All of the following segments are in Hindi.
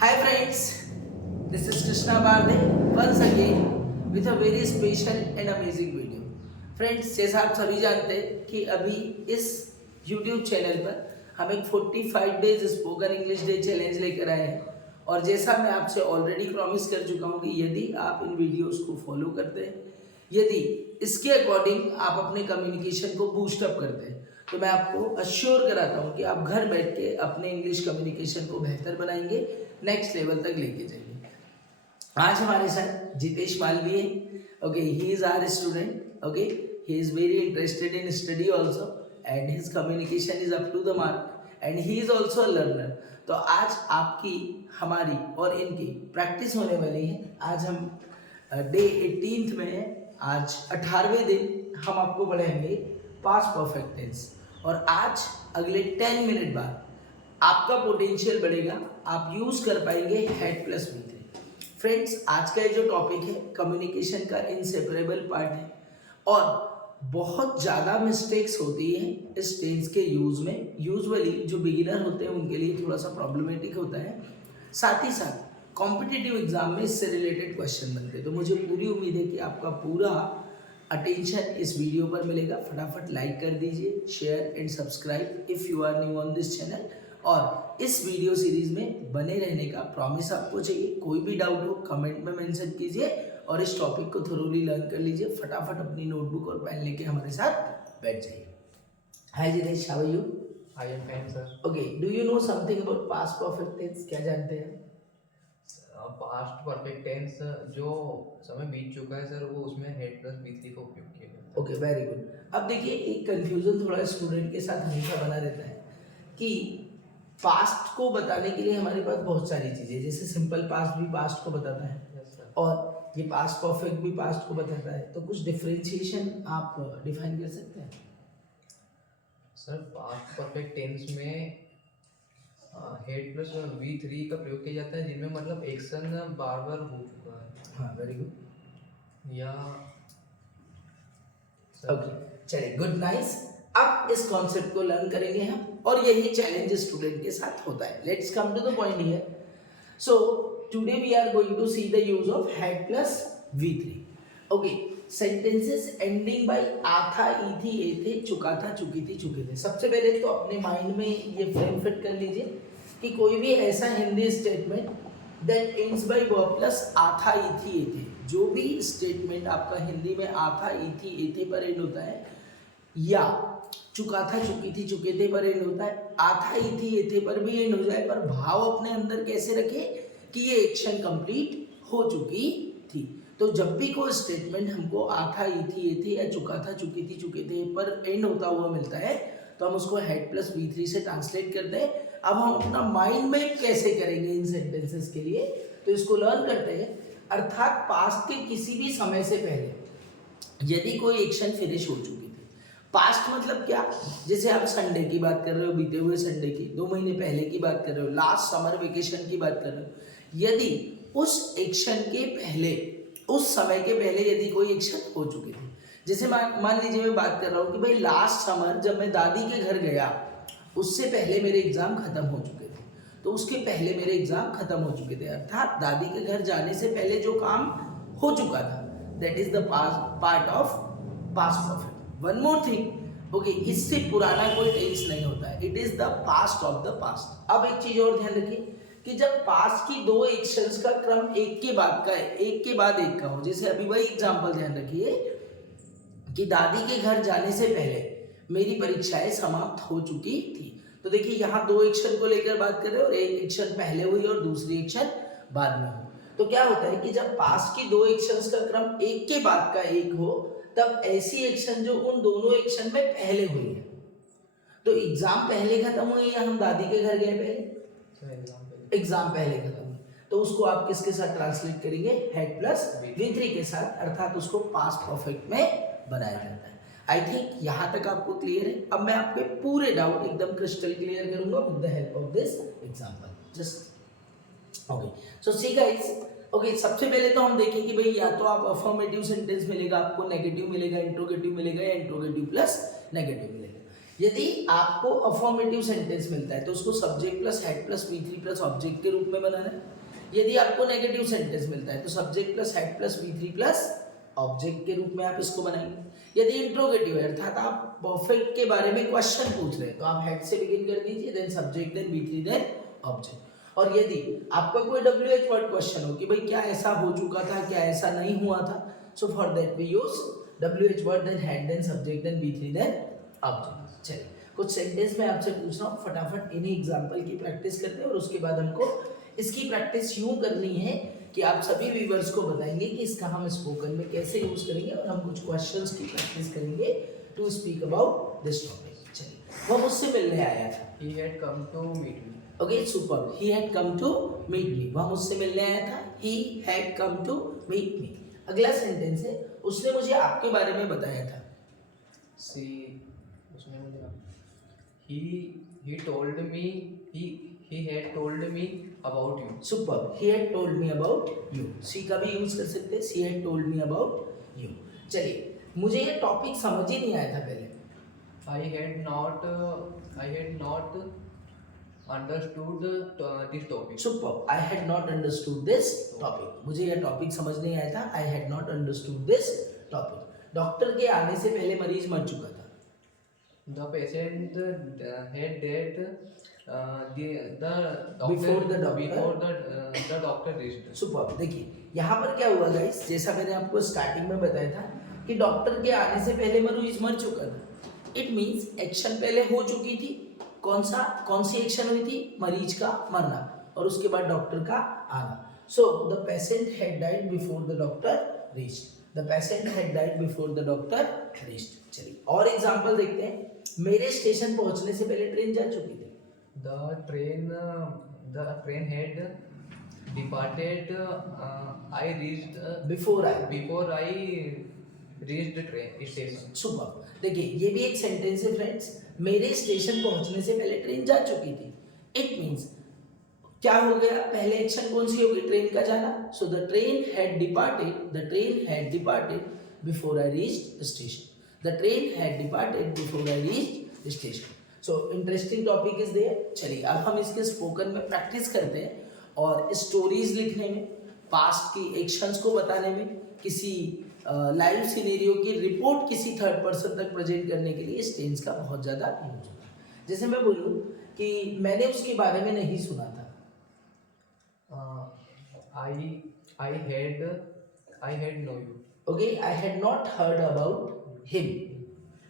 Hi friends, this is Krishna Barde once again with a very special and amazing video. Friends, जैसा आप सभी जानते हैं कि अभी इस YouTube चैनल पर हम एक 45 days spoken English day challenge लेकर आए हैं और जैसा मैं आपसे ऑलरेडी प्रॉमिस कर चुका हूँ कि यदि आप इन वीडियोस को फॉलो करते हैं, यदि इसके अकॉर्डिंग आप अपने कम्युनिकेशन को बूस्ट अप करते हैं, तो मैं आपको अश्योर कराता हूँ कि आप घर बैठ के अपने इंग्लिश कम्युनिकेशन को बेहतर बनाएंगे, नेक्स्ट लेवल तक लेके जाएंगे। आज हमारे साथ जितेश मालवीय है। Okay, he is our student. Okay, he is very interested in study also and his communication is up to the mark and he is also a learner. तो आज आपकी, हमारी और इनकी प्रैक्टिस होने वाली है। आज हम डे 18 में है। आज 18वें दिन हम आपको पढ़ाएंगे पास्ट परफेक्ट टेंस और आज अगले 10 मिनट बाद आपका पोटेंशियल बढ़ेगा, आप यूज कर पाएंगे हैड प्लस V3। फ्रेंड्स, आज का ये जो टॉपिक है कम्युनिकेशन का इनसेपरेबल पार्ट है और बहुत ज़्यादा मिस्टेक्स होती हैं इस टेंस के यूज़ में। यूजुअली जो बिगिनर होते हैं उनके लिए थोड़ा सा प्रॉब्लमेटिक होता है, साथ ही साथ कॉम्पिटिटिव एग्जाम में इससे रिलेटेड क्वेश्चन बनते हैं। तो मुझे पूरी उम्मीद है कि आपका पूरा अटेंशन इस वीडियो पर मिलेगा। फटाफट लाइक कर दीजिए, share and subscribe if you are new on this channel और इस वीडियो सीरीज में बने रहने का प्रॉमिस आपको चाहिए। कोई भी डाउट हो कमेंट में मेंशन कीजिए और इस टॉपिक को थोरोली लर्न कर लीजिए। फटाफट अपनी नोटबुक और पेन लेके हमारे साथ बैठ जाइए। Hi Jitesh, how are you? I am fine sir. Okay, do you know something about past perfect tense? क्या जानते हैं? पास्ट परफेक्ट टेंस जो समय बीत चुका है सर, वो उसमें हेड प्लस V3 का उपयोग किया जाता है। Okay, very good. अब देखिए, एक कंफ्यूजन थोड़ा स्टूडेंट के साथ हमेशा बना रहता है कि पास्ट को बताने के लिए हमारे पास बहुत सारी चीज़ें, जैसे सिंपल पास्ट भी पास्ट को बताता है यस सर। और ये पास्ट परफेक्ट भी पास्ट को बताता है। तो कुछ डिफरेंशिएशन आप डिफाइन कर सकते हैं? सर, पास्ट परफेक्ट टेंस में हेड प्लस V3 का प्रयोग किया जाता है जिनमें मतलब एक्शन बार बार हो चुका है। हाँ, वेरी गुड। या ओके, चलिए, गुड, नाइस। अब इस कॉन्सेप्ट को लर्न करेंगे हम और यही चैलेंज स्टूडेंट के साथ होता है। Let's come to the point here. So today we are going to see the use of had plus V3। Okay, sentences ending by आथा, इथी, एथे, चुका था, चुकी थी, चुके थे। सबसे पहले तो अपने माइंड में ये फ्रेम फिट कर लीजिए कि कोई भी ऐसा Hindi statement that ends by verb plus आथा, इथी, एथे, जो भी स्टेटमेंट आपका हिंदी में आथा, इथी, एथे पर एंड होता है या चुका था, चुकी थी, चुके थे पर एंड होता है, आथा, इथी, एथे पर भी एंड हो जाए, पर भाव अपने अंदर कैसे रखे कि ये एक्शन कंप्लीट हो चुकी थी। तो जब भी कोई स्टेटमेंट हमको आथा, इथी, एथे या चुका था, चुकी थी, चुके थे पर एंड होता हुआ मिलता है तो हम उसको हेड प्लस V3 से ट्रांसलेट करते हैं। अब हम अपना माइंड में कैसे करेंगे इन सेंटेंसेस के लिए, तो इसको लर्न करते हैं। अर्थात पास्ट के किसी भी समय से पहले यदि कोई एक्शन फिनिश हो चुकी थी, पास्ट मतलब क्या, जैसे आप संडे की बात कर रहे हो, बीते हुए संडे की, 2 महीने पहले की बात कर रहे हो, लास्ट समर वेकेशन की बात कर रहे हो, यदि उस एक्शन के पहले, उस समय के पहले यदि कोई एक्शन हो चुकी थी, जैसे मान लीजिए मैं बात कर रहा हूँ कि भाई लास्ट समर जब मैं दादी के घर गया उससे पहले मेरे एग्जाम खत्म हो चुके थे, तो उसके पहले मेरे एग्जाम खत्म हो चुके थे, अर्थात दादी के घर जाने से पहले जो काम हो चुका था, that is the part of past perfect. One more thing, okay, इससे पुराना कोई टेंस नहीं होता है, it is the past of the past. अब एक चीज और ध्यान रखिए कि जब पास्ट की दो एक्शंस का क्रम एक के बाद का है, एक के बाद एक का हो, जैसे अभी वही एग्जांपल ध्यान रखिए कि दादी के घर जाने से पहले मेरी परीक्षाएं समाप्त हो चुकी थी, तो देखिए यहाँ दो एक्शन को लेकर बात कर रहे हो और एक एक्शन पहले हुई और दूसरी एक्शन बाद में हो। तो क्या होता है कि जब पास्ट की दो एक्शंस का क्रम एक के बाद का एक हो, तब ऐसी एक्शन जो उन दोनों एक्शन में पहले हुई है, तो एग्जाम पहले खत्म हुई या हम दादी के घर गए पहले, एग्जाम पहले खत्म हुई, तो उसको आप किसके साथ ट्रांसलेट करेंगे, हेड प्लस V3 के साथ, अर्थात उसको पास्ट परफेक्ट में बनाया जाता है। आई थिंक यहाँ तक आपको क्लियर है। अब मैं आपके पूरे डाउट एकदम क्रिस्टल क्लियर करूंगा with the help of this example. Just okay, so see guys, okay, सबसे पहले तो हम देखें कि भाई या तो आप अफर्मेटिव सेंटेंस मिलेगा आपको, नेगेटिव मिलेगा, इंट्रोगेटिव मिलेगा या इंट्रोगेटिव प्लस नेगेटिव मिलेगा। यदि आपको अफर्मेटिव सेंटेंस मिलता है तो उसको subject plus head plus V3 plus object के रूप में बनाना है। यदि आपको नेगेटिव सेंटेंस मिलता है तो subject plus head plus V3 plus object के रूप में आप इसको बनाएंगे। यदि इंट्रोगेटिव है अर्थात आप परफेक्ट के बारे में क्वेश्चन पूछ रहे हैं तो आप हेड से बिगिन कर दीजिए, then subject, then V3, then object. और यदि आपका कोई WH वर्ड क्वेश्चन हो कि भाई क्या ऐसा हो चुका था, क्या ऐसा नहीं हुआ था, so for that we use WH word, then had, then subject, then V3, then object. चलिए कुछ सेंटेंस मैं आपसे पूछ रहा हूँ, फटाफट इन्हीं एग्जांपल की प्रैक्टिस करते हैं और उसके बाद हमको इसकी प्रैक्टिस यूं करनी है कि आप सभी व्यूअर्स को बताएंगे कि इसका हम स्पोकन में कैसे यूज करेंगे और हम कुछ क्वेश्चंस की प्रैक्टिस करेंगे to speak about this topic. चलिए वो मुझसे मिलने आया था। He had come to meet me. Okay super, he had come to meet me, वह मुझसे मिलने आया था, he had come to meet me. अगला सेंटेंस है उसने मुझे आपके बारे में बताया था। See, उसने मुझे he told me he had told me about you. Super, he had told me about you, she का भी यूज कर सकते हैं, she had told me about you. चलिए मुझे ये टॉपिक समझ ही नहीं आया था पहले। I had not understood this topic. Super, I had not understood this topic, मुझे यह टॉपिक समझ नहीं आया था। I had not understood this topic. Doctor के आने से पहले मरीज मर चुका था। The patient had died. The doctor Before the doctor. before the doctor reached. Super, देखिए यहाँ पर क्या हुआ गाइस, जैसा मैंने आपको स्टार्टिंग में बताया था कि डॉक्टर के आने से पहले मरीज मर चुका था। इट मींस एक्शन पहले हो चुकी थी। कौन सी एक्शन हुई थी? मरीज का मरना और उसके बाद डॉक्टर का आना। So the patient had died before the doctor reached. The patient had died before the doctor reached. चलिए और एग्जांपल देखते हैं। मेरे स्टेशन पहुंचने से पहले ट्रेन जा चुकी थी। The train had departed. I reached before I. before I reached the train station. Super, देखिए ये भी एक सेंटेंस है फ्रेंड्स। मेरे स्टेशन पहुंचने से पहले ट्रेन जा चुकी थी। इट मींस क्या हो गया, पहले एक्शन कौन सी होगी? ट्रेन का जाना। So the train had departed before I reached station. The train had departed before I reached station. So interesting topic is there. चलिए अब हम इसके स्पोकन में प्रैक्टिस करते हैं और स्टोरीज लिखने में, पास्ट की एक्शंस को बताने में, किसी लाइव सिनेरियो की रिपोर्ट किसी थर्ड पर्सन तक प्रेजेंट करने के लिए इस टेंस का बहुत ज़्यादा यूज होता है। जैसे मैं बोलूँ कि मैंने उसके बारे में नहीं सुना था। I had know you. Okay, I had not heard about him,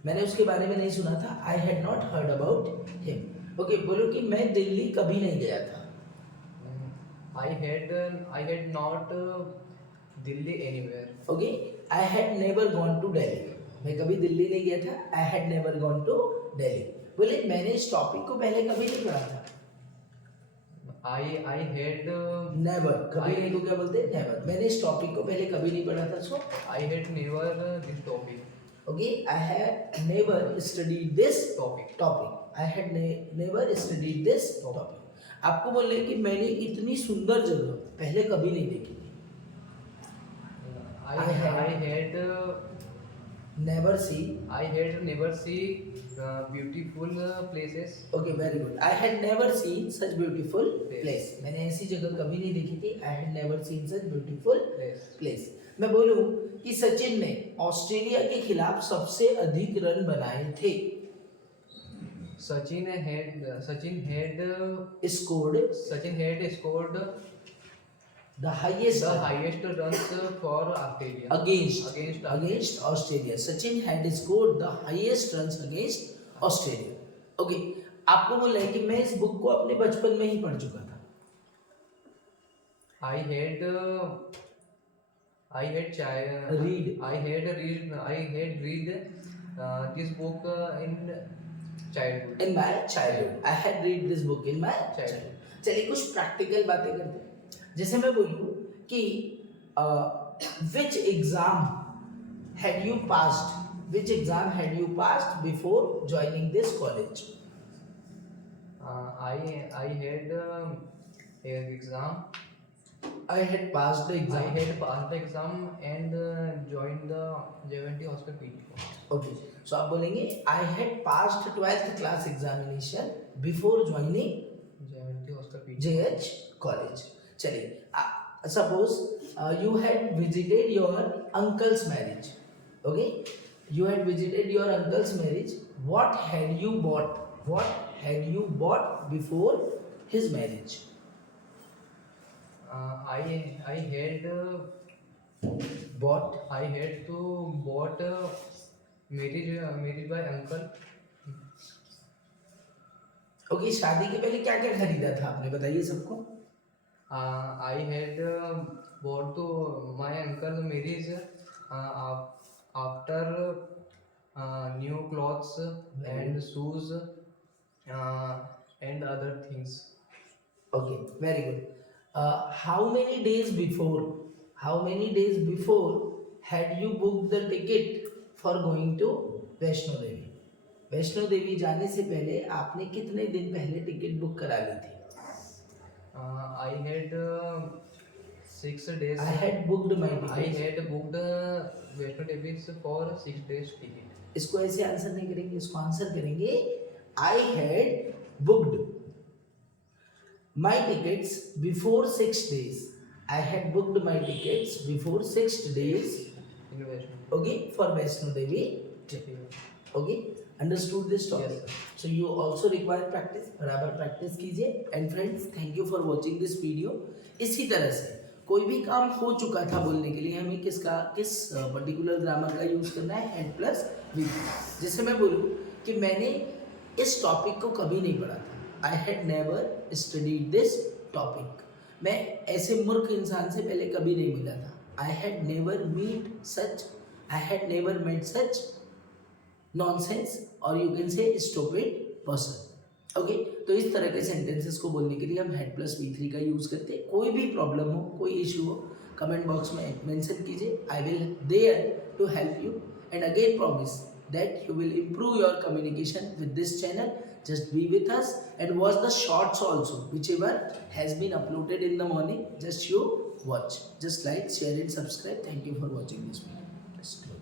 मैंने उसके बारे में नहीं सुना था। I had not heard about him. Okay, बोलो कि मैं दिल्ली कभी नहीं गया था। I had not Delhi anywhere. Okay, I had never gone to Delhi, मैं कभी दिल्ली नहीं गया था। I had never gone to Delhi. बोले मैंने इस टॉपिक को पहले कभी नहीं पढ़ा था। I had नेवर, कभी नहीं को क्या बोलते हैं? नेवर। मैंने इस टॉपिक को पहले कभी नहीं पढ़ा था। सो I had never this topic. Okay, I had never studied this Topic. Topic. I had never studied this topic. आपको बोले कि मैंने इतनी सुंदर जगह पहले कभी नहीं देखी थी। I had never see. never see beautiful places. Okay, very good. I had never seen such beautiful Place. Place, मैंने ऐसी जगह कभी नहीं देखी थी। आई had never seen such beautiful Place. Place. मैं बोलूं कि सचिन ने ऑस्ट्रेलिया के खिलाफ सबसे अधिक रन बनाए थे। Sachin had scored the the highest highest runs for Australia. Against Australia. Sachin had scored the highest runs against Australia. Okay, आपको बोला है कि मैं इस बुक को अपने बचपन में ही पढ़ चुका था। I had read this book in childhood. In my childhood, I had read this book in my childhood. चलिए कुछ प्रैक्टिकल बातें करते हैं। जैसे मैं बोलूं कि which exam had you passed before joining this college? I had an exam. I had passed the I exam. had passed the exam and joined the J20 Hospital PT course. Okay, so आप बोलेंगे I had passed 12th class examination before joining JMT hostel P JH college. चलिए, suppose you had visited your uncle's marriage. Okay, you had visited your uncle's marriage. What had you bought? What had you bought before his marriage? I had Bought. I had to bought marriage by uncle. Okay, शादी के पहले क्या क्या खरीदा था आपने, बताइए सबको. I had bought to my uncle marriage after new clothes and shoes and other things. Okay, very good. How many days before? How many days before had you booked the ticket for going to Vaishno Devi? Vaishno Devi जाने से पहले आपने कितने दिन पहले टिकट बुक करा ली थी? I had 6 days. I had booked my I ticket. had booked Vaishno Devi for 6 days ticket. इसको ऐसे आंसर नहीं करेंगे, इसको आंसर करेंगे I had booked my tickets before 6 days. I had booked my tickets before 6 days. In Vaishno. Okay, for Vaishno Devi trip. Okay, understood this topic? Yes, So you also require practice. बराबर practice कीजिए. And friends, thank you for watching this video. इसी तरह से कोई भी काम हो चुका था बोलने के लिए हमें किस पर्टिकुलर ग्रामर का यूज करना है, हेड प्लस वी. जैसे मैं बोलूँ कि मैंने इस टॉपिक को कभी नहीं पढ़ा था. I had never studied this topic. मैं ऐसे मूर्ख इंसान से पहले कभी नहीं मिला था. I had never meet such, I had never met such nonsense और you can say stupid person. Okay, तो इस तरह के सेंटेंसेस को बोलने के लिए हम हेड प्लस V3 का यूज़ करते हैं. कोई भी प्रॉब्लम हो, कोई इशू हो, कमेंट बॉक्स में मेंशन कीजिए. I will there to help you and again promise that you will improve your communication with this channel. Just be with us and watch the shorts also, whichever has been uploaded in the morning. Just you watch, just like, share and subscribe. Thank you for watching this video.